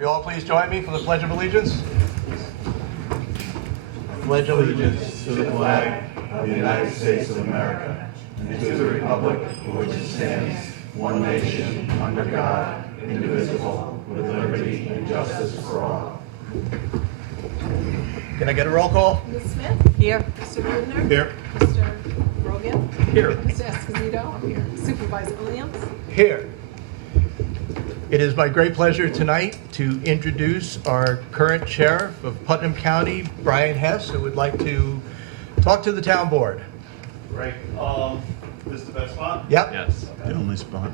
Will you all please join me for the Pledge of Allegiance? Pledge allegiance to the flag of the United States of America and to the republic for which it stands, one nation, under God, indivisible, with liberty and justice for all. Can I get a roll call? Ms. Smith? Here. Mr. Rudner? Here. Mr. Rogan? Here. Mr. Esposito? Here. Supervisor Williams? Here. It is my great pleasure tonight to introduce our current sheriff of Putnam County, Brian Hess, who would like to talk to the town board. Great. This is the best spot? Yep. Yes. The only spot.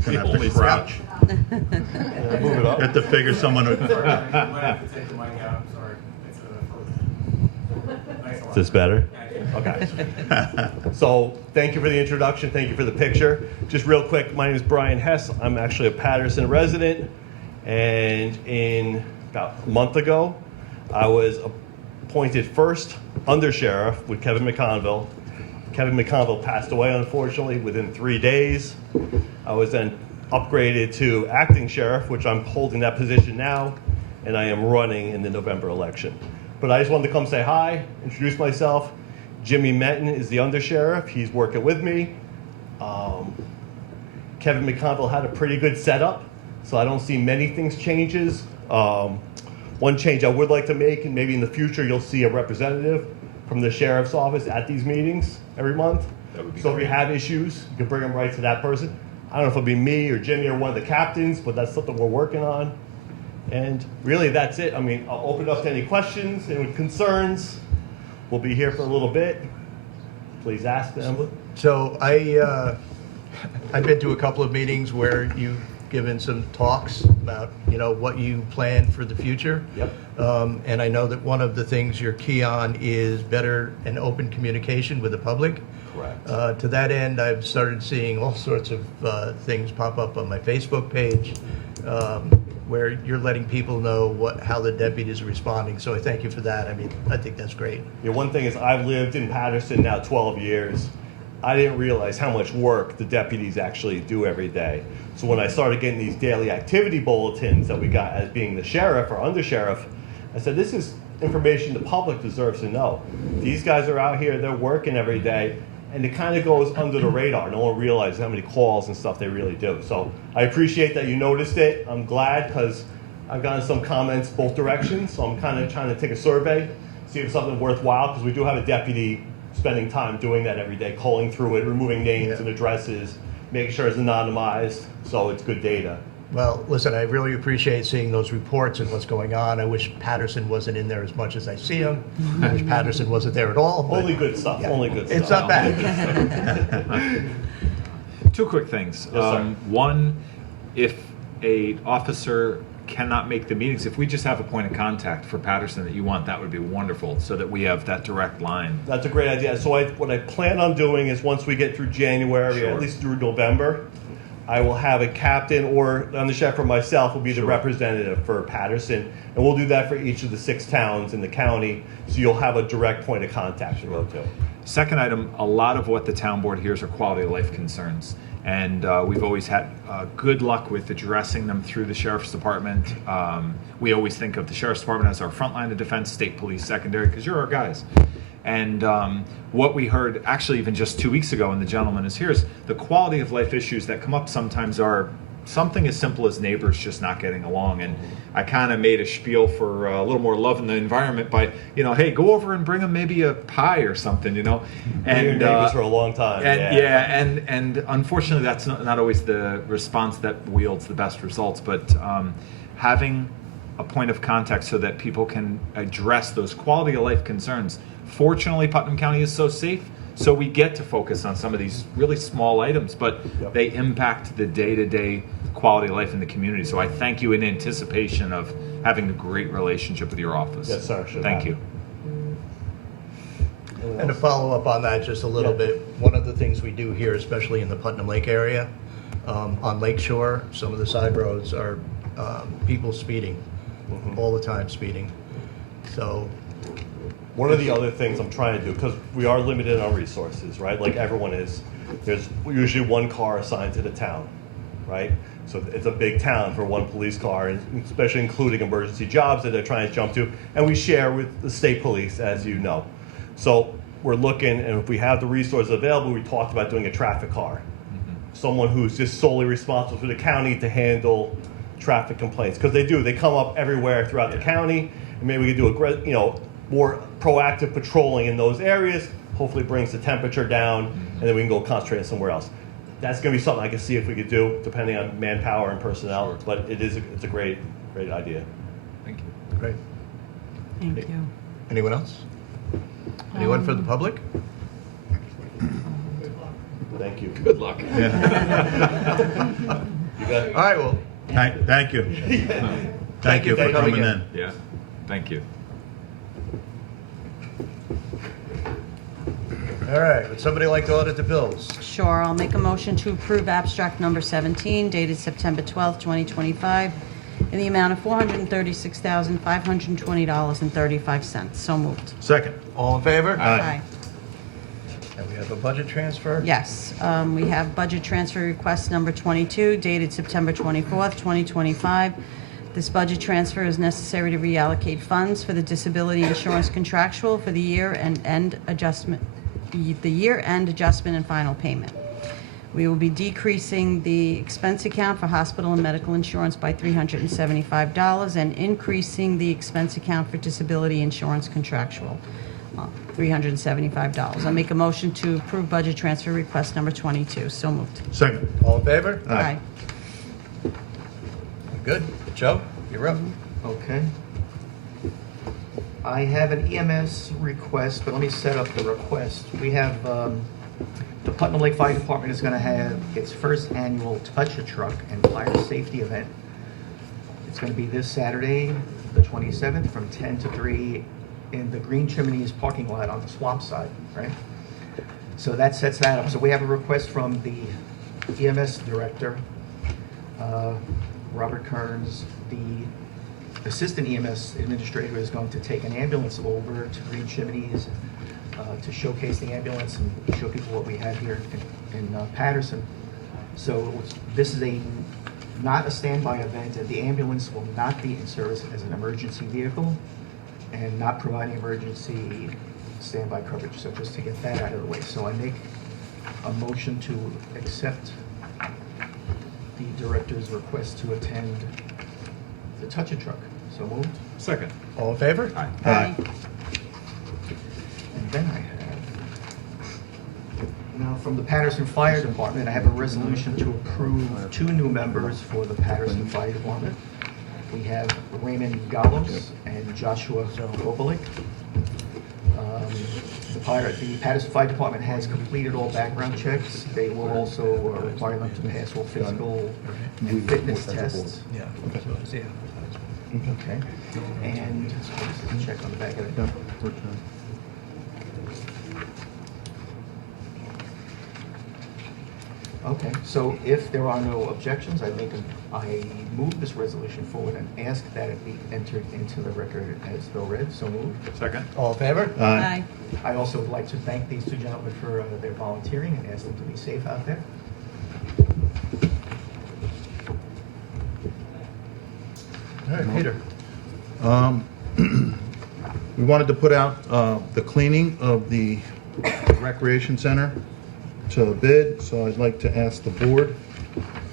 The Gonna have only to crouch. Move it up. Have to figure someone would. Might have to take the mic out, sorry. It's Is this better? Okay. So thank you for the introduction. Thank you for the picture. Just real quick, my name is Brian Hess. I'm actually a Patterson resident. And about a month ago, I was appointed first undersheriff with Kevin McConville. Kevin McConville passed away, unfortunately, within 3 days. I was then upgraded to acting sheriff, which I'm holding that position now, and I am running in the November election. But I just wanted to come say hi, introduce myself. Jimmy Meetin is the undersheriff. He's working with me. Kevin McConville had a pretty good setup, so I don't see many things changes. One change I would like to make, and maybe in the future you'll see a representative from the sheriff's office at these meetings every month. That would be So if great. you have issues, you can bring them right to that person. I don't know if it'll be me or Jimmy or one of the captains, but that's something we're working on. And really, that's it. I mean, I'll open up to any questions and concerns. We'll be here for a little bit. Please ask them. So I've been to a couple of meetings where you've given some talks about, what you plan for the future. Yep. And I know that one of the things you're key on is better and open communication with the public. Correct. To that end, I've started seeing all sorts of things pop up on my Facebook page where you're letting people know how the deputies are responding. So I thank you for that. I mean, I think that's great. One thing is I've lived in Patterson now 12 years. I didn't realize how much work the deputies actually do every day. So when I started getting these daily activity bulletins that we got as being the sheriff or undersheriff, I said, this is information the public deserves to know. These guys are out here, they're working every day, and it kind of goes under the radar. No one realizes how many calls and stuff they really do. So I appreciate that you noticed it. I'm glad because I've gotten some comments both directions. So I'm kind of trying to take a survey, see if it's something worthwhile, because we do have a deputy spending time doing that every day, calling through it, removing names and addresses, making sure it's anonymized, so it's good data. Well, listen, I really appreciate seeing those reports and what's going on. I wish Patterson wasn't in there as much as I see him. I wish Patterson wasn't there at all. but- Only good stuff, Yeah. only good stuff. It's not bad. Two quick things. Yes, sir. One, if a officer cannot make the meetings, if we just have a point of contact for Patterson that you want, that would be wonderful, so that we have that direct line. That's a great idea. So what I plan on doing is once we get through January, Sure. at least through November, I will have a captain or the sheriff or myself will be the Sure. representative for Patterson. And we'll do that for each of the 6 towns in the county. So you'll have a direct point of contact to go to. Second item, a lot of what the town board hears are quality of life concerns. And we've always had good luck with addressing them through the sheriff's department. We always think of the sheriff's department as our front line of defense, state police secondary, because you're our guys. And what we heard actually even just 2 weeks ago, and the gentleman is here, is the quality of life issues that come up sometimes are something as simple as neighbors just not getting along. And I kind of made a spiel for a little more love in the environment by, hey, go over and bring them maybe a pie or something, And your neighbors for a long time. And and unfortunately, that's not always the response that wields the best results. But having a point of contact so that people can address those quality of life concerns. Fortunately, Putnam County is so safe, so we get to focus on some of these really small items, but Yep. they impact the day-to-day quality of life in the community. So I thank you in anticipation of having a great relationship with your office. Yes, sir. Should Thank happen. you. And to follow up on that just a little bit, one of the things we do here, especially in the Putnam Lake area, on Lake Shore, some of the side roads are people speeding, all the time speeding. So One of the other things I'm trying to do, because we are limited on resources, right? Like everyone is. There's usually one car assigned to the town, right? So it's a big town for one police car, and especially including emergency jobs that they're trying to jump to. And we share with the state police, as you know. So we're looking, and if we have the resources available, we talked about doing a traffic car. Someone who's just solely responsible for the county to handle traffic complaints. Because they do, they come up everywhere throughout the county. And maybe we could do more proactive patrolling in those areas. Hopefully brings the temperature down, and then we can go concentrate somewhere else. That's going to be something I can see if we could do, depending on manpower and personnel. Sure. But it's a great idea. Thank you. Great. Thank you. Anyone else? Anyone for the public? Thank you. Good luck. You got it. All right, well, Thank you. Thank you for coming in. Yeah. Thank you. all right. Would somebody like to audit the bills? Sure, I'll make a motion to approve abstract number 17 dated September 12th, 2025, in the amount of $436,520.35. So moved. Second. All in favor? Aye. And we have a budget transfer? Yes, we have budget transfer request number 22 dated September 24th, 2025. This budget transfer is necessary to reallocate funds for the disability insurance contractual for the year-end adjustment and final payment. We will be decreasing the expense account for hospital and medical insurance by $375 and increasing the expense account for disability insurance contractual, $375. I'll make a motion to approve budget transfer request number 22. So moved. Second. All in favor? Aye. Good. Joe, you're up. Okay. I have an EMS request, but let me set up the request. We have, the Putnam Lake Fire Department is gonna have its first annual Touch-a-Truck and Fire Safety Event. It's gonna be this Saturday, the 27th, from 10 to 3 in the Green Chimneys parking lot on the swamp side, right? So that sets that up. So we have a request from the EMS director, Robert Kearns. The assistant EMS administrator is going to take an ambulance over to Green Chimneys to showcase the ambulance and show people what we have here in Patterson. So this is not a standby event, and the ambulance will not be in service as an emergency vehicle and not providing emergency standby coverage. So just to get that out of the way. So I make a motion to accept the director's request to attend the Touch-a-Truck. So moved. Second. All in favor? Aye. Aye. And then I have, now from the Patterson Fire Department, I have a resolution to approve 2 new members for the Patterson Fire Department. We have Raymond Gallos and Joshua Kobelik. The Patterson Fire Department has completed all background checks. They will also require them to pass all physical and fitness tests. Yeah. Okay. And let's check on the back of it. Okay, so if there are no objections, I move this resolution forward and ask that it be entered into the record as though read. So moved. Second. All in favor? Aye. I also would like to thank these 2 gentlemen for their volunteering and ask them to be safe out there. All right, Peter. We wanted to put out the cleaning of the recreation center to bid, so I'd like to ask the board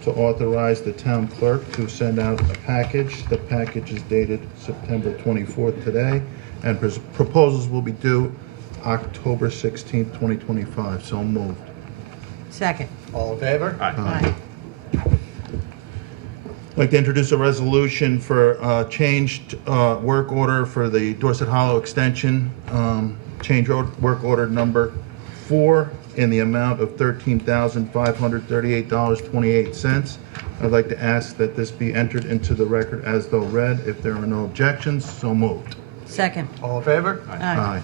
to authorize the town clerk to send out a package. The package is dated September 24th today, and proposals will be due October 16th, 2025. So moved. Second. All in favor? Aye. I'd like to introduce a resolution for changed work order for the Dorset Hollow Extension, change work order number 4 in the amount of $13,538.28. I'd like to ask that this be entered into the record as though read. If there are no objections, so moved. Second. All in favor? Aye.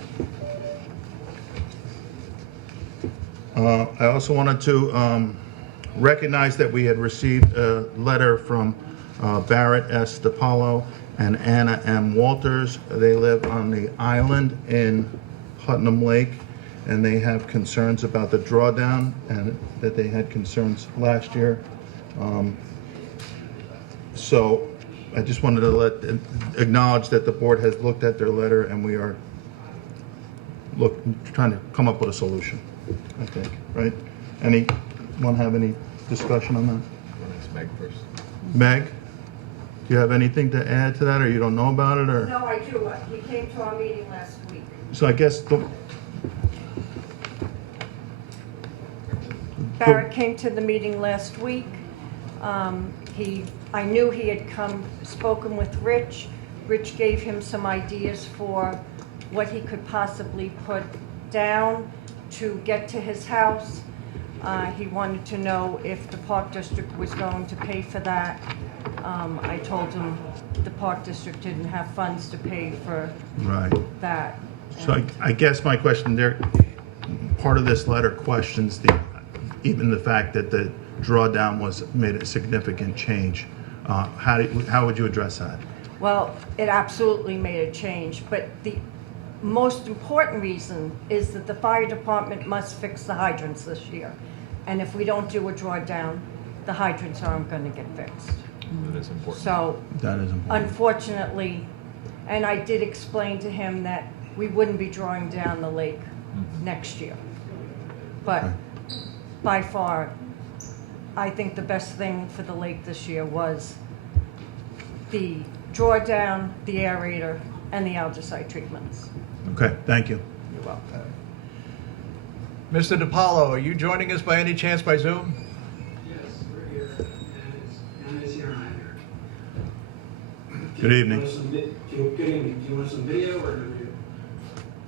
I also wanted to recognize that we had received a letter from Barrett S. DiPaolo and Anna M. Walters. They live on the island in Putnam Lake, and they have concerns about the drawdown, and that they had concerns last year. So I just wanted to acknowledge that the board has looked at their letter and we are trying to come up with a solution, I think, right? Anyone have any discussion on that? Meg first. Meg, do you have anything to add to that, or you don't know about it, or? No, I do. He came to our meeting last week. So I guess Barrett came to the meeting last week. I knew he had spoken with Rich. Rich gave him some ideas for what he could possibly put down to get to his house. He wanted to know if the Park District was going to pay for that. I told him the Park District didn't have funds to pay for right. that. So I guess my question there, part of this letter questions even the fact that the drawdown made a significant change. How would you address that? Well, it absolutely made a change, but the most important reason is that the fire department must fix the hydrants this year. And if we don't do a drawdown, the hydrants aren't going to get fixed. That is important. So That is important. unfortunately, and I did explain to him that we wouldn't be drawing down the lake next year. But Okay. by far, I think the best thing for the lake this year was the drawdown, the aerator, and the algaecide treatments. Okay, thank you. You're welcome. Mr. DiPaolo, are you joining us by any chance by Zoom? Yes, we're here, and it's here and I'm here. Good evening. Good evening. Do you want some video or no video?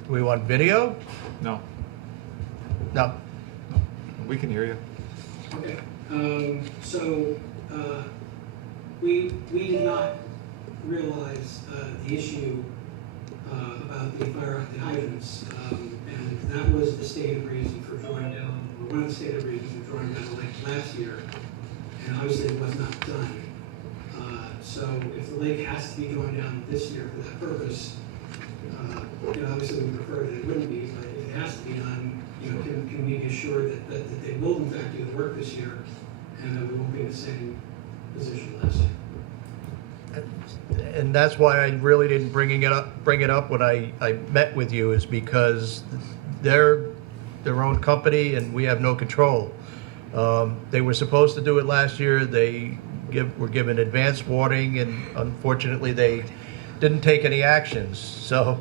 Do we want video? No, No. we can hear you. Okay, so, we did not realize, the issue, about the fire hydrants, and that was the stated reason for drawing down, or one of the stated reasons for drawing down the lake last year, and obviously it was not done. So if the lake has to be drawn down this year for that purpose, obviously we prefer that it wouldn't be, but if it has to be done, can we be assured that they will in fact do the work this year, and that we won't be in the same position last year? And that's why I really didn't bring it up when I met with you, is because they're their own company and we have no control. They were supposed to do it last year. They were given advance warning, and unfortunately they didn't take any actions. So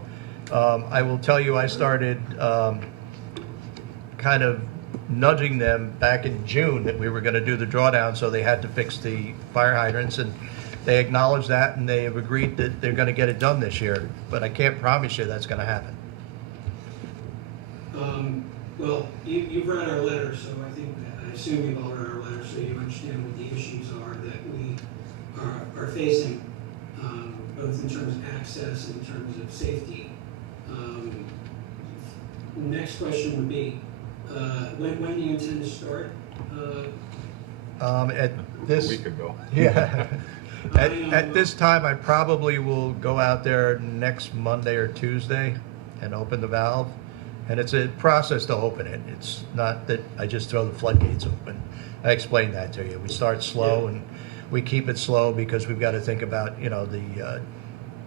I will tell you, I started kind of nudging them back in June that we were going to do the drawdown, so they had to fix the fire hydrants, and they acknowledged that, and they have agreed that they're going to get it done this year. But I can't promise you that's going to happen. Well, you've read our letter, so I assume you've all read our letter, so you understand what the issues are that we are facing, both in terms of access and in terms of safety. Next question would be, when do you intend to start? At this, A week ago. yeah. At this time, I probably will go out there next Monday or Tuesday and open the valve. And it's a process to open it. It's not that I just throw the floodgates open. I explained that to you. We start slow and we keep it slow because we've got to think about, the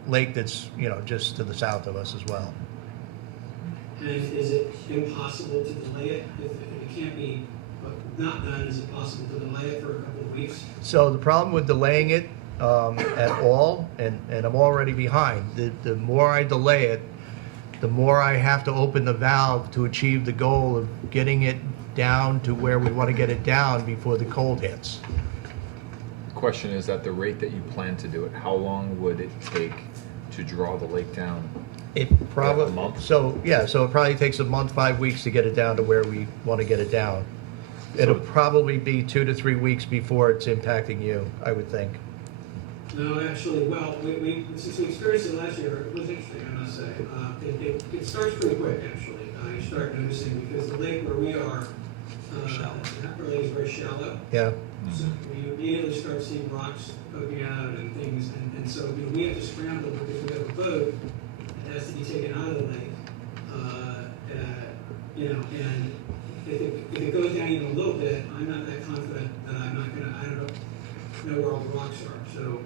lake that's, just to the south of us as well. And is it impossible to delay it? If it can't be not done, is it possible to delay it for a couple of weeks? So the problem with delaying it at all, and I'm already behind, the more I delay it, the more I have to open the valve to achieve the goal of getting it down to where we want to get it down before the cold hits. Question is, at the rate that you plan to do it, how long would it take to draw the lake down? It probably, A month? so it probably takes a month, 5 weeks to get it down to where we want to get it down. It'll probably be 2 to 3 weeks before it's impacting you, I would think. No, actually, well, since we experienced it last year, it was interesting, I must say. It starts pretty quick, actually. You start noticing, because the lake where we are, that lake is very shallow. Yeah. So you immediately start seeing rocks poking out and things, and so we have to scramble because we have a boat that has to be taken out of the lake. And if it goes down even a little bit, I'm not that confident that I'm not gonna, I don't know, know where all the rocks are. So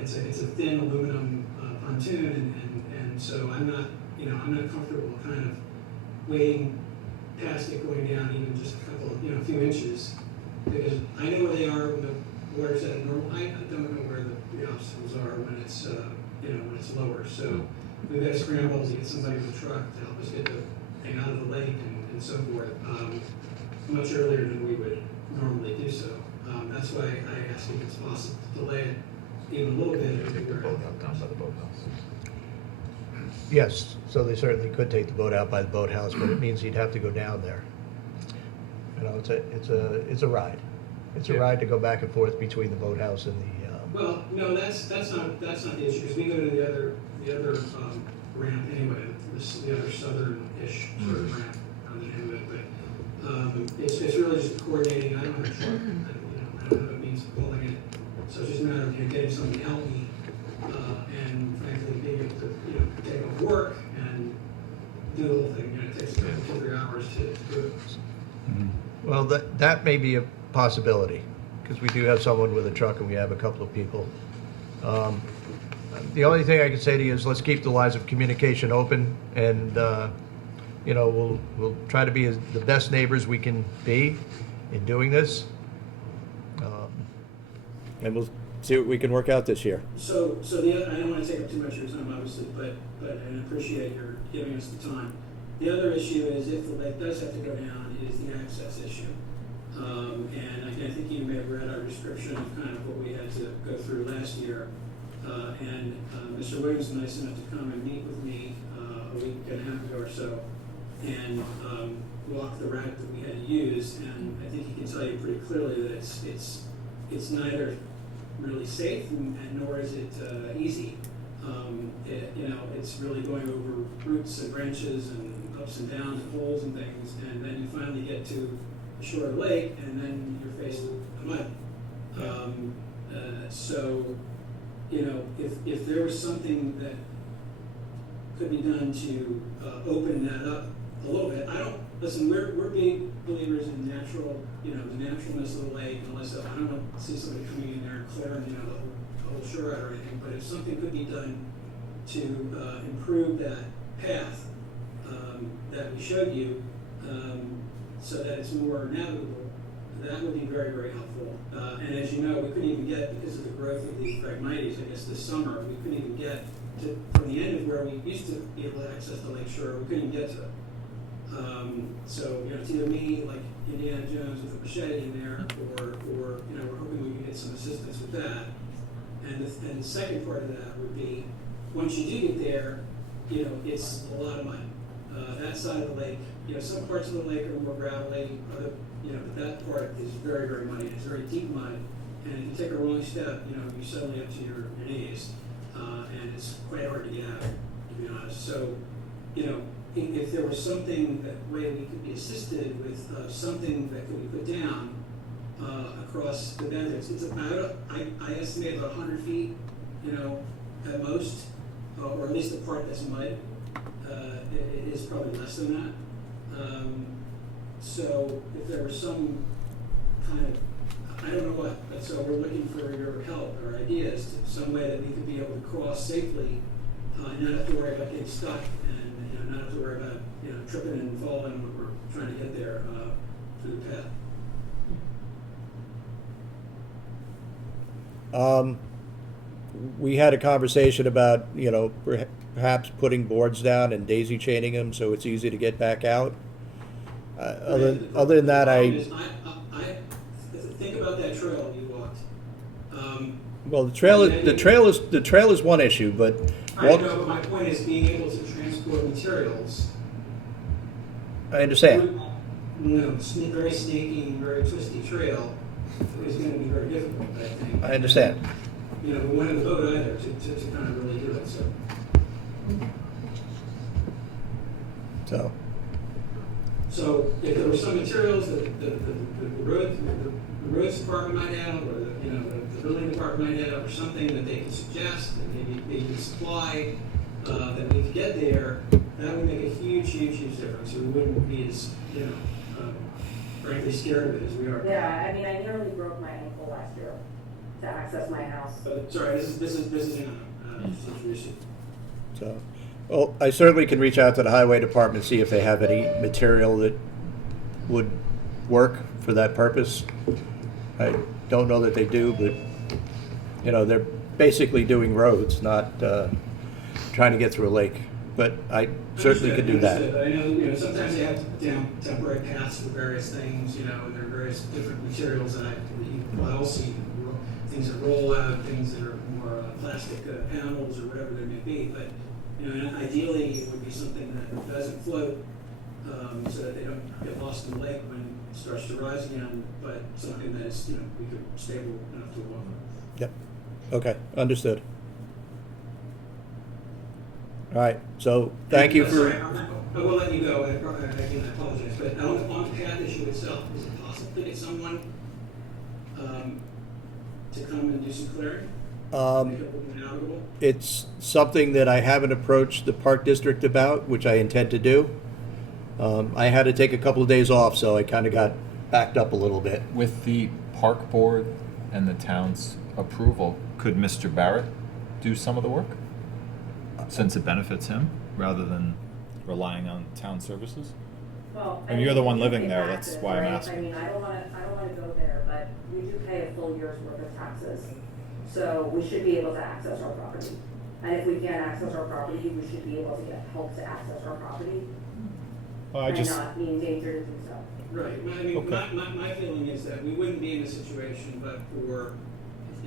it's a thin aluminum pontoon, and so I'm not comfortable kind of wading past it, going down even just a couple of, a few inches, because I know where they are when the water's at a normal height. I don't know where the obstacles are when it's when it's lower. So we've got to scramble to get somebody with a truck to help us get the thing out of the lake and so forth, much earlier than we would normally do so. That's why I asked if it's possible to delay it even a little bit. Down by the boathouse. Yes, so they certainly could take the boat out by the boathouse, but it means he'd have to go down there. It's a ride. It's a Yeah. ride to go back and forth between the boathouse and the. Well, no, that's not the issue, because we go to the other ramp anyway, the other southern-ish sort of ramp on the end of it. But it's really just coordinating. I don't have a truck. I don't have a means of pulling it, so it's just a matter of getting somebody to help me, and frankly being able to take off work and do the whole thing. It takes 2 or 3 hours to do it. Well, that may be a possibility, because we do have someone with a truck and we have a couple of people. The only thing I can say to you is let's keep the lines of communication open, and we'll try to be the best neighbors we can be in doing this, and we'll see what we can work out this year. So I don't want to take up too much of your time, obviously, but I appreciate your giving us the time. The other issue is, if the lake does have to go down, is the access issue. And I think you may have read our description of kind of what we had to go through last year. And Mr. Williams was nice enough to come and meet with me a week and a half ago or so, and walk the route that we had to use. And I think he can tell you pretty clearly that it's neither really safe and nor is it easy. It's really going over roots and branches and ups and downs and holes and things, and then you finally get to the shore of the lake, and then you're faced with mud. If there was something that could be done to open that up a little bit, we're big believers in natural, the naturalness of the lake, unless I don't want to see somebody coming in there and clearing, the whole shore out or anything, but if something could be done to improve that path that we showed you, so that it's more navigable, that would be very, very helpful. And as you know, we couldn't even get, because of the growth of the Phragmites, I guess this summer, we couldn't even get from the end of where we used to be able to access the lake shore, we couldn't even get to it. So it's either me, like Indiana Jones with a machete in there, or we're hoping we can get some assistance with that. And the second part of that would be, once you do get there, it's a lot of mud. That side of the lake, some parts of the lake are more gravelly, other, but that part is very, very muddy. It's very deep mud, and if you take a wrong step, you're suddenly up to your knees, and it's quite hard to get out, to be honest. So, if there was something that way we could be assisted with something that could be put down across the bend, it's about I estimate about 100 feet, at most, or at least the part that's mud. It is probably less than that. So if there was some kind of, I don't know what, but so we're looking for your help or ideas, some way that we could be able to cross safely, and not have to worry about getting stuck, and not have to worry about tripping and falling when we're trying to get there through the path. We had a conversation about, perhaps putting boards down and daisy chaining them so it's easy to get back out. Other than that, I think about that trail you walked. Well, the trail is one issue, but I know, but my point is being able to transport materials. I understand. Very snaky, very twisty trail is going to be very difficult, I think. I understand. We won't have a boat either to kind of really do it. So if there were some materials that the roads department might have, or the building department might have, or something that they could suggest, that they could supply, that we could get there, that would make a huge difference. So we wouldn't be as frankly scared of it as we are. Yeah, I nearly broke my ankle last year to access my house. Sorry, this is Anna. Just introduce you. So, well, I certainly can reach out to the highway department, see if they have any material that would work for that purpose. I don't know that they do, but, you know, they're basically doing roads, not trying to get through a lake. But I certainly could do that. Understood. I know, you know, sometimes they have temporary paths for various things, you know, and there are various different materials that I also see, things that roll out, things that are more plastic panels or whatever there may be. But, you know, and ideally it would be something that doesn't float, so that they don't get lost in the lake when it starts to rise again, but something that is, you know, we could stable enough to walk on. Yep. Okay, understood. All right, so thank you for... Sorry, I will let you go. Again, I apologize. But on the path issue itself, is it possible to get someone to come and do some clearing? Make it open and navigable? It's something that I haven't approached the Park District about, which I intend to do. I had to take a couple of days off, so I kind of got backed up a little bit. With the park board and the town's approval, could Mr. Barrett do some of the work? Since it benefits him, rather than relying on town services? Well, And you're the one we living pay there, that's taxes, why I'm right? asking. I mean, I don't wanna go there, but we do pay a full year's worth of taxes. So we should be able to access our property. And if we can't access our property, we should be able to get help to access our property and not be in danger to do so. Right. I mean, my feeling is that we wouldn't be in this situation, but for,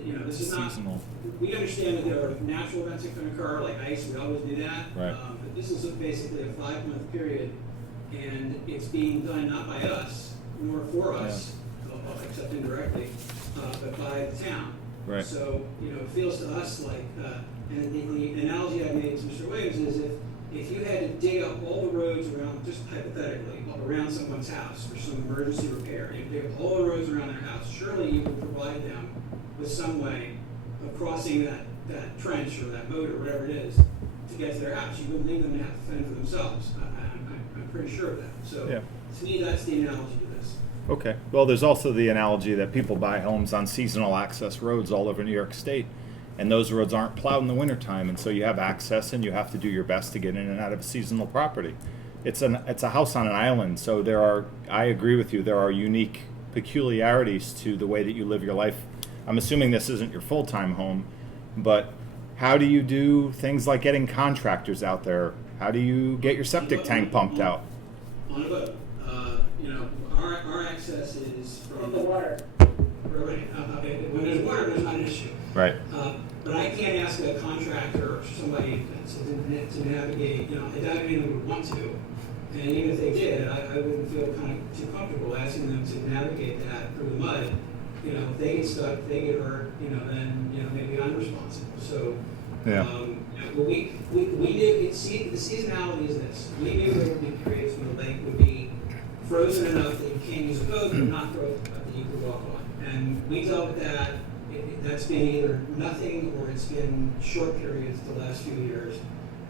you know, this is not... Seasonal. We understand that there are natural events that can occur, like ice, we always do that. Right. But this is basically a 5-month period, and it's being done not by us, nor for us, except indirectly, but by the town. Right. So, you know, it feels to us like, and the analogy I made to Mr. Williams is if you had to dig up all the roads around, just hypothetically, around someone's house for some emergency repair, you dig up all the roads around their house, surely you would provide them with some way of crossing that trench or that moat or whatever it is to get to their house. You wouldn't leave them to have to fend for themselves. I'm pretty sure of that. So to me, that's the analogy to this. Okay. Well, there's also the analogy that people buy homes on seasonal access roads all over New York State, and those roads aren't plowed in the wintertime, and so you have access and you have to do your best to get in and out of a seasonal property. It's a house on an island, so I agree with you, there are unique peculiarities to the way that you live your life. I'm assuming this isn't your full-time home, but how do you do things like getting contractors out there? How do you get your septic tank pumped out? On a boat. You know, our access is from The water. Right. When there's water, there's not an issue. Right. But I can't ask a contractor or somebody to navigate. You know, I doubt anyone would want to. And even if they did, I wouldn't feel kind of too comfortable asking them to navigate that through the mud. You know, if they get stuck, if they get hurt, you know, then, you know, maybe I'm responsible. So, Yeah. but we did, the seasonality is this. We knew there would be periods when the lake would be frozen enough that you can't use a boat, but not frozen enough that you could walk on. And we dealt with that. That's been either nothing or it's been short periods the last few years.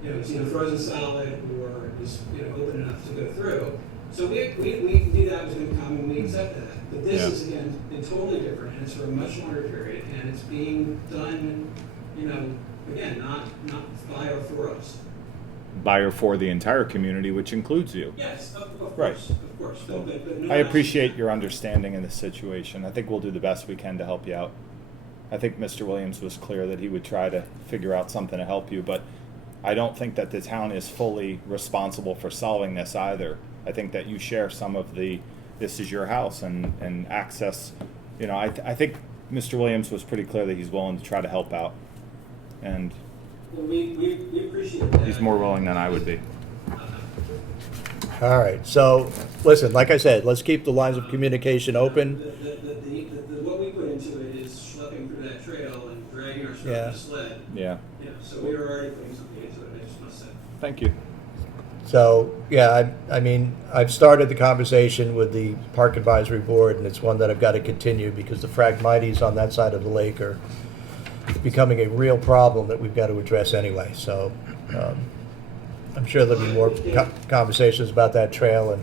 You know, it's either frozen solid or it was, you know, open enough to go through. So we knew that was going to come and we accepted that. But this is, again, been totally different and it's for a much longer period and it's being done, you know, again, not by or for us. By or for the entire community, which includes you. Yes, of course, Right. of course. But no I appreciate your understanding in this situation. I think we'll do the best we can to help you out. I think Mr. Williams was clear that he would try to figure out something to help you, but I don't think that the town is fully responsible for solving this either. I think that you share some of this is your house and access, you know, I think Mr. Williams was pretty clear that he's willing to try to help out. And Well, we appreciate that. he's more willing than I would be. All right, so, listen, like I said, let's keep the lines of communication open. What we put into it is schlepping through that trail and dragging our stuff in Yeah. a sled. Yeah. Yeah, so we were already putting something into it, I just must say. Thank you. So, yeah, I mean, I've started the conversation with the Park Advisory Board, and it's one that I've got to continue because the Phragmites on that side of the lake are becoming a real problem that we've got to address anyway. So, I'm sure there'll be more conversations about that trail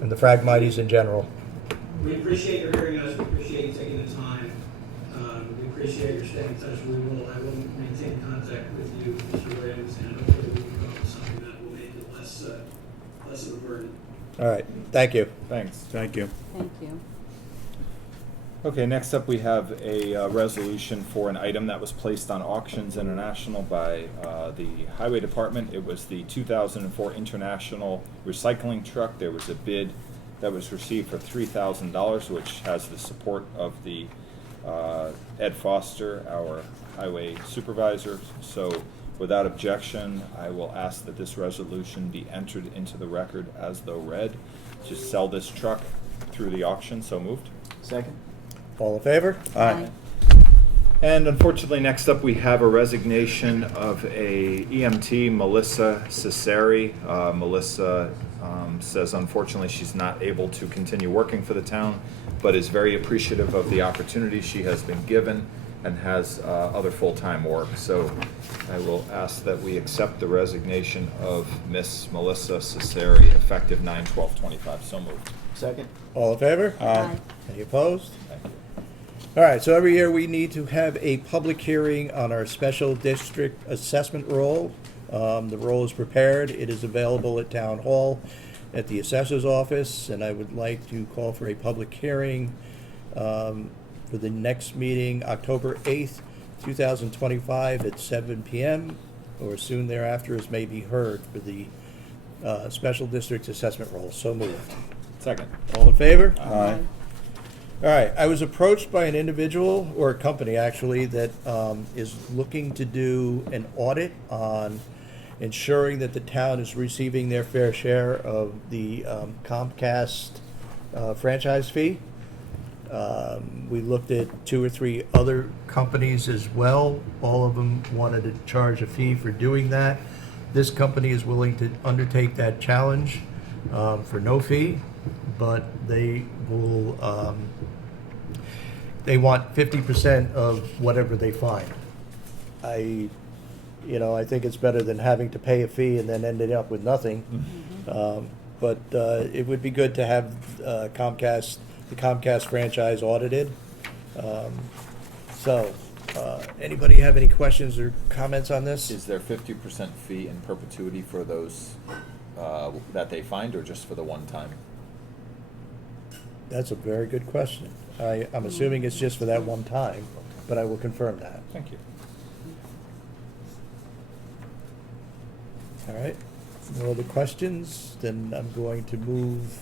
and the Phragmites in general. We appreciate your hearing us, we appreciate you taking the time. We appreciate your staying in touch. I will maintain contact with you, Mr. Williams, and hopefully we can come up with something that will make it less of a burden. All right, thank you. Thanks. Thank you. Thank you. Okay, next up we have a resolution for an item that was placed on Auctions International by the Highway Department. It was the 2004 International Recycling Truck. There was a bid that was received for $3,000, which has the support of the Ed Foster, our highway supervisor. So without objection, I will ask that this resolution be entered into the record as though read to sell this truck through the auction. So moved. Second? All in favor? Aye. And unfortunately, next up, we have a resignation of a EMT, Melissa Cesari. Melissa says unfortunately she's not able to continue working for the town, but is very appreciative of the opportunity she has been given and has other full-time work. So I will ask that we accept the resignation of Miss Melissa Cesari effective 9/12/25. So moved. Second? All in favor? Aye. Any opposed? Thank you. All right, so every year we need to have a public hearing on our special district assessment roll. The roll is prepared. It is available at Town Hall at the assessor's office, and I would like to call for a public hearing for the next meeting, October 8th, 2025 at 7 p.m. or soon thereafter as may be heard for the special district assessment roll. So moved. Second. All in favor? Aye. All right, I was approached by an individual, or a company actually, that is looking to do an audit on ensuring that the town is receiving their fair share of the Comcast franchise fee. We looked at 2 or 3 other companies as well. All of them wanted to charge a fee for doing that. This company is willing to undertake that challenge for no fee, but they will, they want 50% of whatever they find. I think it's better than having to pay a fee and then ending up with nothing. But it would be good to have the Comcast franchise audited. Anybody have any questions or comments on this? Is there 50% fee in perpetuity for those that they find, or just for the one time? That's a very good question. I'm assuming it's just for that one time, but I will confirm that. Thank you. All right. No other questions? Then I'm going to move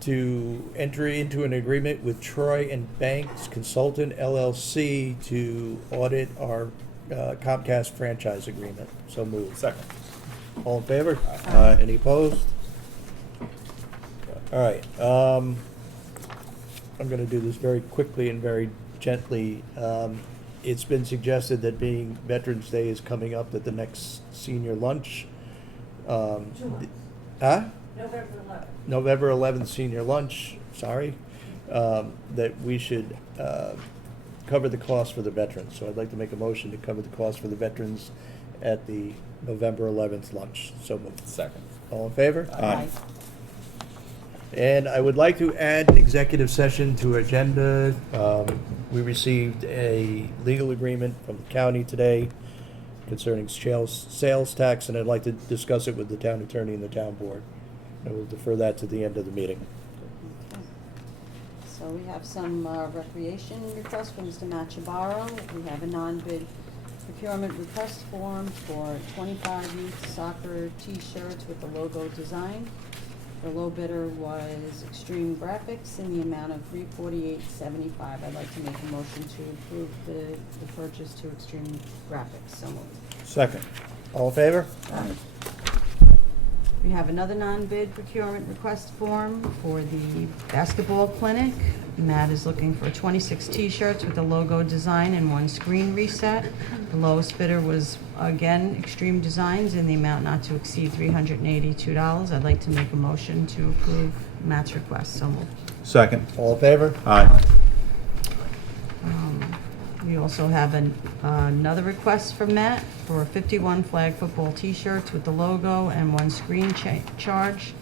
to enter into an agreement with Troy and Banks Consultant LLC to audit our Comcast franchise agreement. So moved. Second. All in favor? Aye. Any opposed? All right. I'm going to do this very quickly and very gently. It's been suggested that being Veterans Day is coming up, that the next senior lunch. 2 months. Huh? November 11th. November 11th senior lunch, sorry, that we should cover the cost for the veterans. So I'd like to make a motion to cover the cost for the veterans at the November 11th lunch. So moved. Second. All in favor? Aye. And I would like to add an executive session to our agenda. We received a legal agreement from the county today concerning sales tax, and I'd like to discuss it with the town attorney and the town board. I will defer that to the end of the meeting. So we have some recreation requests from Mr. Machabaro. We have a non-bid procurement request form for 25 youth soccer T-shirts with the logo design. The low bidder was Extreme Graphics in the amount of $348.75. I'd like to make a motion to approve the purchase to Extreme Graphics. So moved. Second. All in favor? Aye. We have another non-bid procurement request form for the basketball clinic. Matt is looking for 26 T-shirts with the logo design and 1 screen reset. The lowest bidder was, again, Extreme Designs in the amount not to exceed $382. I'd like to make a motion to approve Matt's request. So moved. Second. All in favor? Aye. We also have another request from Matt for 51 flag football T-shirts with the logo and 1 screen charge.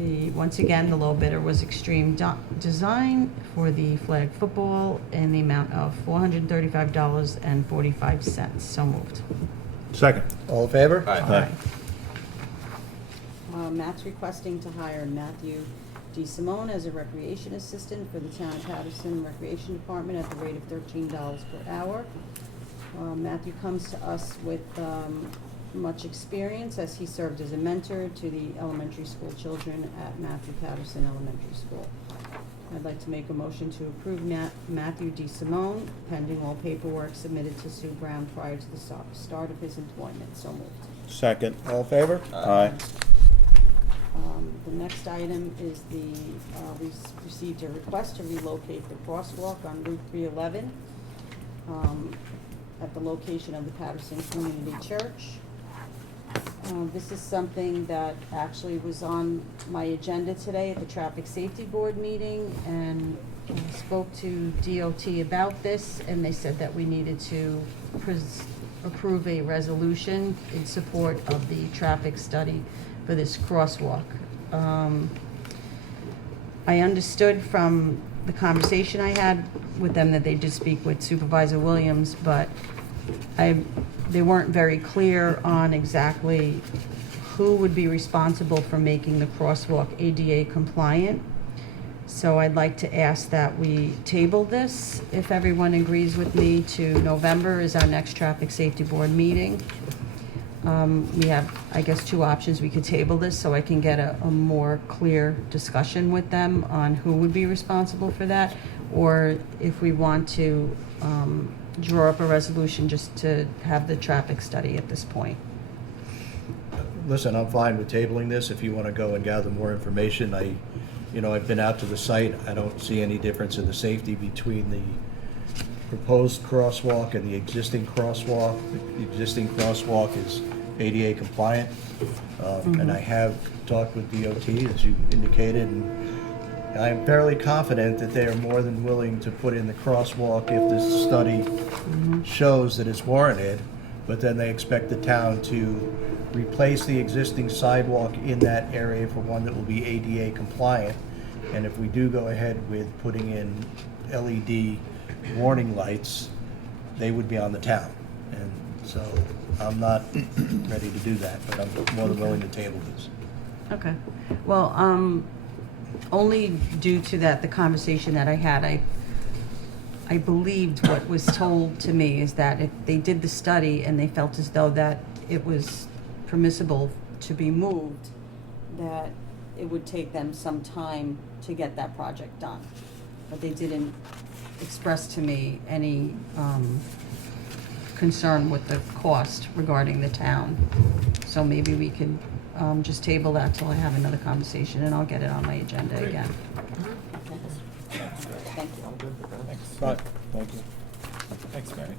Once again, the low bidder was Extreme Design for the flag football in the amount of $435.45. So moved. Second. All in favor? Aye. Matt's requesting to hire Matthew D. Simone as a recreation assistant for the Town of Patterson Recreation Department at the rate of $13 per hour. Matthew comes to us with much experience as he served as a mentor to the elementary school children at Matthew Patterson Elementary School. I'd like to make a motion to approve Matthew D. Simone pending all paperwork submitted to Sue Brown prior to the start of his employment. So moved. Second. All in favor? Aye. The next item is we received a request to relocate the crosswalk on Route 311 at the location of the Patterson Community Church. This is something that actually was on my agenda today at the Traffic Safety Board meeting, and I spoke to DOT about this, and they said that we needed to approve a resolution in support of the traffic study for this crosswalk. I understood from the conversation I had with them that they did speak with Supervisor Williams, but they weren't very clear on exactly who would be responsible for making the crosswalk ADA compliant. So I'd like to ask that we table this, if everyone agrees with me, to November is our next Traffic Safety Board meeting. We have, I guess, two options. We could table this so I can get a more clear discussion with them on who would be responsible for that, or if we want to draw up a resolution just to have the traffic study at this point. Listen, I'm fine with tabling this. If you want to go and gather more information, I've been out to the site. I don't see any difference in the safety between the proposed crosswalk and the existing crosswalk. The existing crosswalk is ADA compliant, and I have talked with DOT, as you indicated, and I am fairly confident that they are more than willing to put in the crosswalk if this study shows that it's warranted, but then they expect the town to replace the existing sidewalk in that area for one that will be ADA compliant. And if we do go ahead with putting in LED warning lights, they would be on the town. And so I'm not ready to do that, but I'm more than willing to table this. Okay. Well, only due to that, the conversation that I had, I believed what was told to me is that if they did the study and they felt as though that it was permissible to be moved, that it would take them some time to get that project done. But they didn't express to me any concern with the cost regarding the town. So maybe we could just table that till I have another conversation, and I'll get it on my agenda again. Thank you. Right, thank you. Thanks, Mary.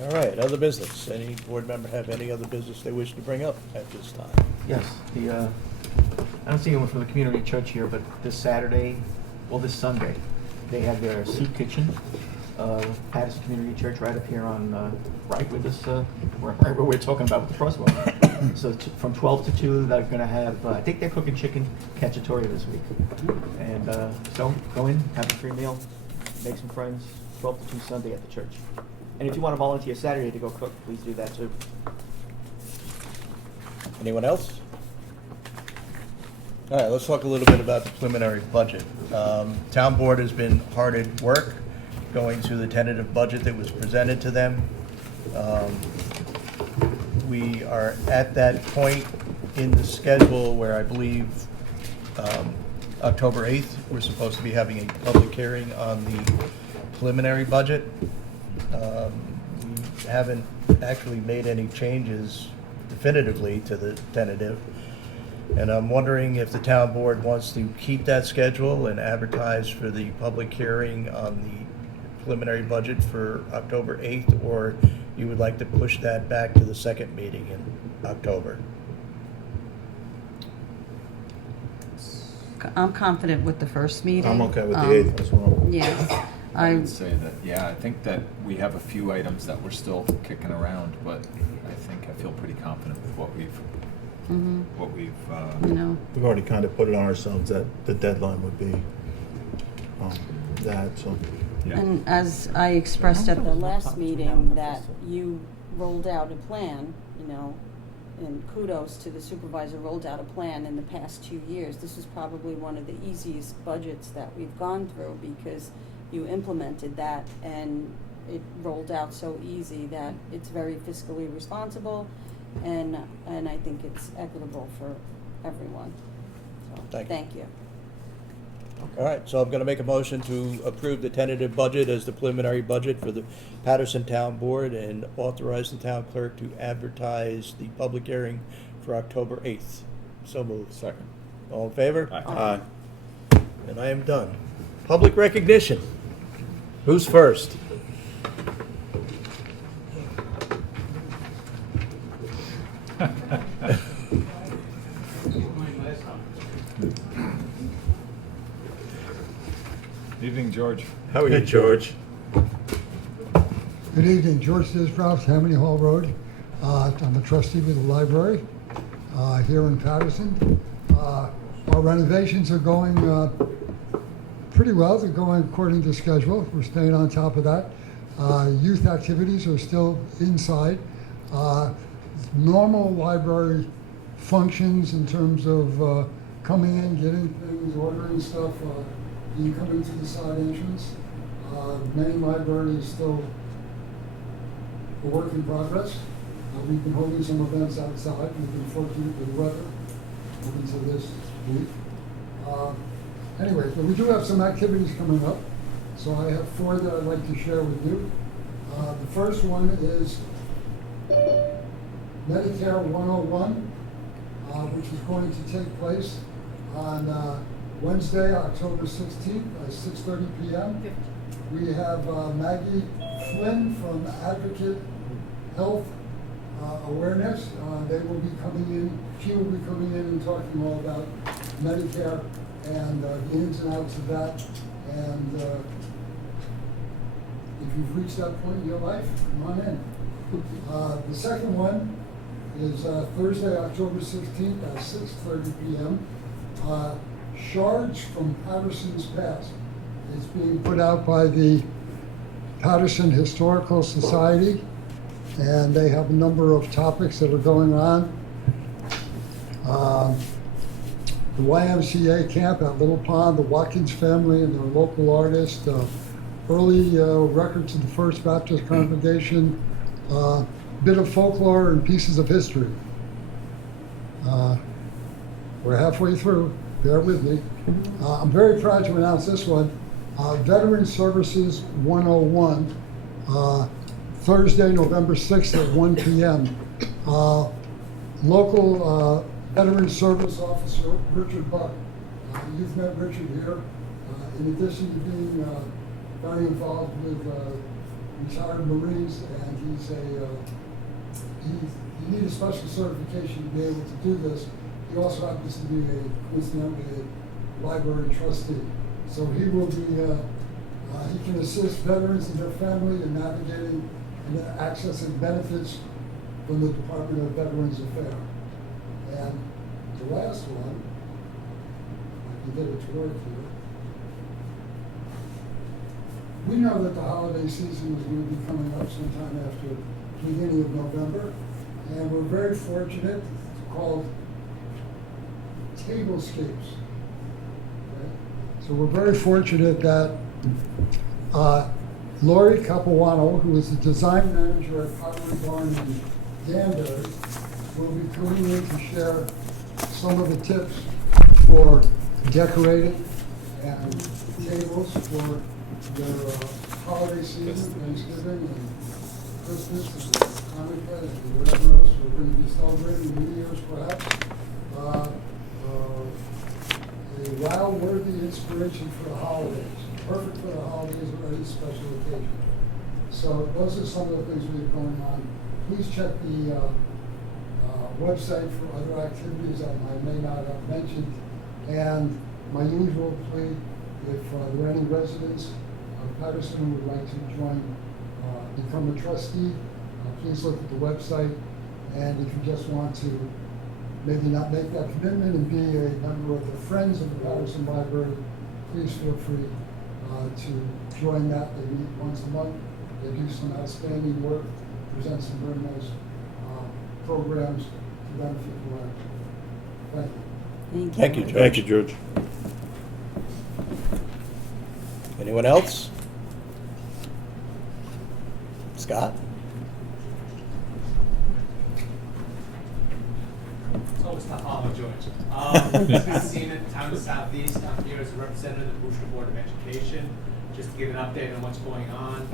All right, other business. Any board member have any other business they wish to bring up at this time? Yes, I don't see anyone from the community church here, but this Saturday, well, this Sunday, they have their soup kitchen, Patterson Community Church right up here on, right with this, right where we're talking about with the crosswalk. So from 12 to 2, they're gonna have, I think they're cooking chicken cacciatore this week. And so go in, have a free meal, make some friends, 12 to 2 Sunday at the church. And if you want to volunteer Saturday to go cook, please do that too. Anyone else? All right, let's talk a little bit about the preliminary budget. Town board has been hard at work going through the tentative budget that was presented to them. We are at that point in the schedule where I believe October 8th, we're supposed to be having a public hearing on the preliminary budget. We haven't actually made any changes definitively to the tentative. And I'm wondering if the town board wants to keep that schedule and advertise for the public hearing on the preliminary budget for October 8th, or you would like to push that back to the second meeting in October. I'm confident with the first meeting. I'm okay with the 8th as well. Yes. I would say that, yeah, I think that we have a few items that we're still kicking around, but I think I feel pretty confident with what we've what we've, You know, We've already kind of put it on ourselves that the deadline would be that, so. yeah. and as I expressed at the last meeting, that you rolled out a plan, you know, and kudos to the supervisor, rolled out a plan in the past 2 years. This is probably one of the easiest budgets that we've gone through because you implemented that and it rolled out so easy that it's very fiscally responsible and I think it's equitable for everyone. So, Thank you. thank you. All right, so I'm going to make a motion to approve the tentative budget as the preliminary budget for the Patterson Town Board and authorize the town clerk to advertise the public hearing for October 8th. So moved. Second. All in favor? Aye. And I am done. Public recognition. Who's first? Evening, George. How are you, George? Good evening, George Disbrow, Tammany Hall Road. I'm a trustee with the library here in Patterson. Our renovations are going pretty well. They're going according to schedule. We're staying on top of that. Youth activities are still inside. Normal library functions in terms of coming in, getting things, ordering stuff, you coming to the side entrance. Many libraries still a work in progress. We've been holding some events outside. We've been fortunate with the weather up until this week. Anyways, but we do have some activities coming up. So I have 4 that I'd like to share with you. The first one is Medicare 101, which is going to take place on Wednesday, October 16th at 6:30 p.m. We have Maggie Flynn from Advocate Health Awareness. They will be coming in, she will be coming in and talking all about Medicare and the ins and outs of that. And if you've reached that point in your life, come on in. The second one is Thursday, October 16th at 6:30 p.m. Shards from Patterson's Past. It's being put out by the Patterson Historical Society, and they have a number of topics that are going on. The YMCA camp at Little Pond, the Watkins family and their local artist, early records of the First Baptist Congregation, bit of folklore and pieces of history. We're halfway through. Bear with me. I'm very proud to announce this one. Veteran Services 101, Thursday, November 6th at 1 p.m. Local Veteran Service Officer Richard Buck. You've met Richard here. In addition to being very involved with retired Marines, and you need a special certification to be able to do this. He also happens to be coincidentally a library trustee. So he will be, he can assist veterans and their family in navigating and accessing benefits from the Department of Veterans Affairs. And the last one, I can get it to work here. We know that the holiday season is going to be coming up sometime after the beginning of November, and we're very fortunate. It's called Tablescapes. Okay? So we're very fortunate that Lori Capuano, who is the design manager at Pottery Barn in Danbury, will be coming in to share some of the tips for decorating and tables for their holiday season, Thanksgiving and Christmas and Hanukkah and whatever else we're going to be celebrating, New Year's perhaps. A wow-worthy inspiration for the holidays. Perfect for the holidays or any special occasion. So those are some of the things we have going on. Please check the website for other activities that I may not have mentioned. And my usual plea, if there are any residents of Patterson who would like to join, become a trustee, please look at the website. And if you just want to maybe not make that commitment and be a member of the Friends of the Patterson Library, please feel free to join that. They meet once a month. They do some outstanding work, present some very nice programs to benefit the library. Thank you. Thank you. Thank you, George. Thank you, George. Anyone else? Scott? It's always tough on George. As we've seen it, town of Southeast, I'm here as a representative of the Booster Board of Education, just to give an update on what's going on.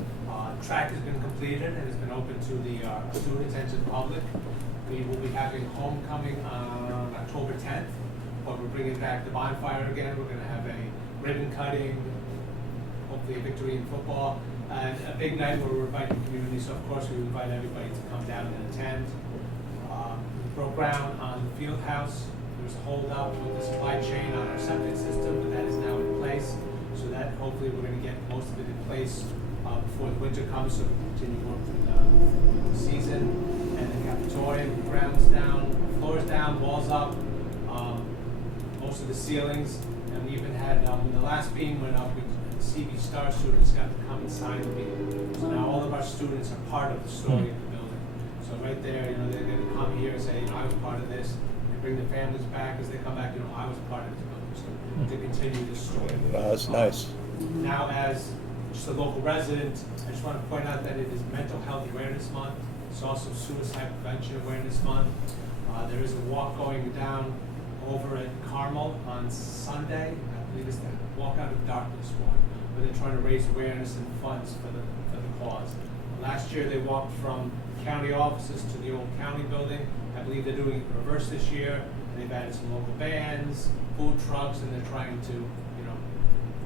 Track has been completed and has been open to the students and to the public. We will be having homecoming on October 10th, but we're bringing back the bonfire again. We're going to have a ribbon cutting, hopefully a victory in football, and a big night where we're inviting the community. So of course we invite everybody to come down and attend. We broke ground on the field house. There was a hold up with the supply chain on our septic system, but that is now in place. So that hopefully we're going to get most of it in place before the winter comes, so we continue work through the season. And the cafeteria, the ground's down, floor's down, walls up, most of the ceilings, and we even had, when the last beam went up, the CV Star students got to come and sign the beam. So now all of our students are part of the story of the building. So right there, they're going to come here and say, I was part of this. They bring their families back as they come back, I was part of this building. So to continue this story. That's nice. Now, as just a local resident, I just want to point out that it is Mental Health Awareness Month. It's also Suicide Prevention Awareness Month. There is a walk going down over at Carmel on Sunday. I believe it's the Walk Out of Darkness walk, where they're trying to raise awareness and funds for the cause. Last year they walked from county offices to the old county building. I believe they're doing it in reverse this year. They've added some local bands, food trucks, and they're trying to,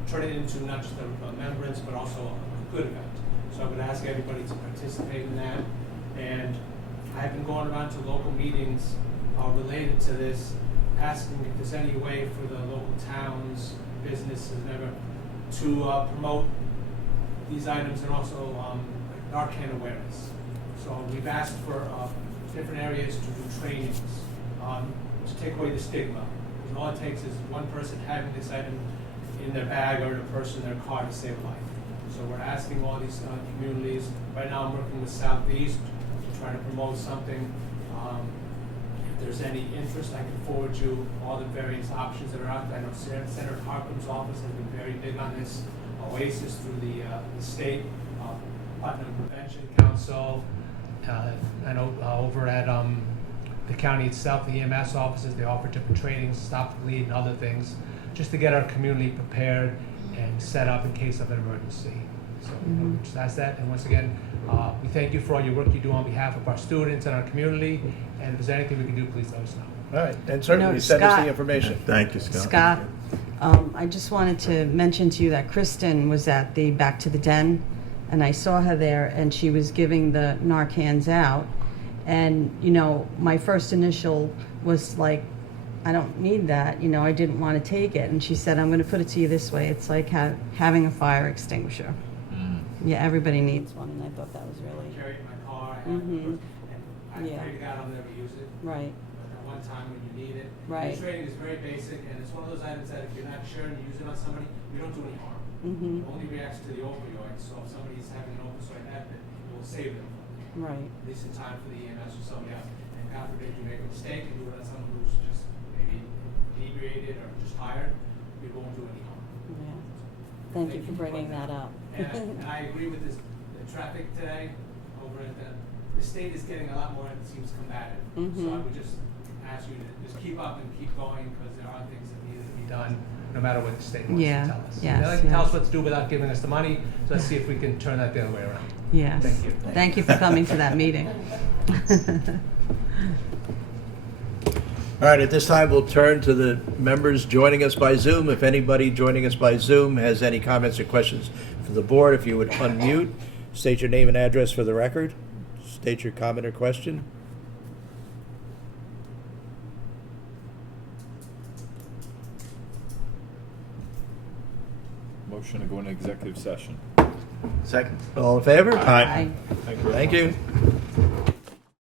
turn it into not just a remembrance, but also a good event. So I would ask everybody to participate in that. And I've been going around to local meetings related to this, asking if there's any way for the local towns, businesses, and ever to promote these items, and also Narcan awareness. So we've asked for different areas to do trainings to take away the stigma. Because all it takes is one person having this item in their bag or in a purse in their car to save a life. So we're asking all these communities. Right now I'm working with Southeast to try to promote something. If there's any interest, I can forward you all the various options that are out there. I know Senator Harkin's office has been very big on this. Oasis through the state, Putnam Prevention Council. I know over at the county itself, the EMS offices, they offer different trainings, stop the bleed and other things, just to get our community prepared and set up in case of an emergency. So just ask that. And once again, we thank you for all your work you do on behalf of our students and our community. And if there's anything we can do, please let us know. All right, and certainly send us Scott. the information. Thank you, Scott. Scott, I just wanted to mention to you that Kristen was at the Back to the Den, and I saw her there, and she was giving the Narcans out. And, my first initial was like, I don't need that, I didn't want to take it. And she said, I'm going to put it to you this way. It's like having a fire extinguisher. Yeah, everybody needs one, and I thought that was really... I carry it in my car, I have it, and I Yeah. pray to God I'll never use it. Right. But at one time when you need it. Right. The training is very basic, and it's one of those items that if you're not sure and you use it on somebody, you don't do any harm. It only reacts to the opioids, so if somebody's having an opioid habit, it will save them. Right. At least in time for the EMS or somebody else. And God forbid you make a mistake and do it on someone who's just maybe inebriated or just tired, it won't do any harm. Yeah. Thank you for bringing that up. And I agree with this, the traffic today over at the state is getting a lot more, it seems, combative. So I would just ask you to just keep up and keep going, because there are things that need to be done, no matter what the state wants to tell us. Yes, They like to tell us what to do without giving us the money, so let's see if we can turn that the other way around. Yes. Thank you. Thank you for coming to that meeting. All right, at this time, we'll turn to the members joining us by Zoom. If anybody joining us by Zoom has any comments or questions for the board, if you would unmute, state your name and address for the record, state your comment or question. Motion to go into executive session. Second. All in favor? Aye. Thank you.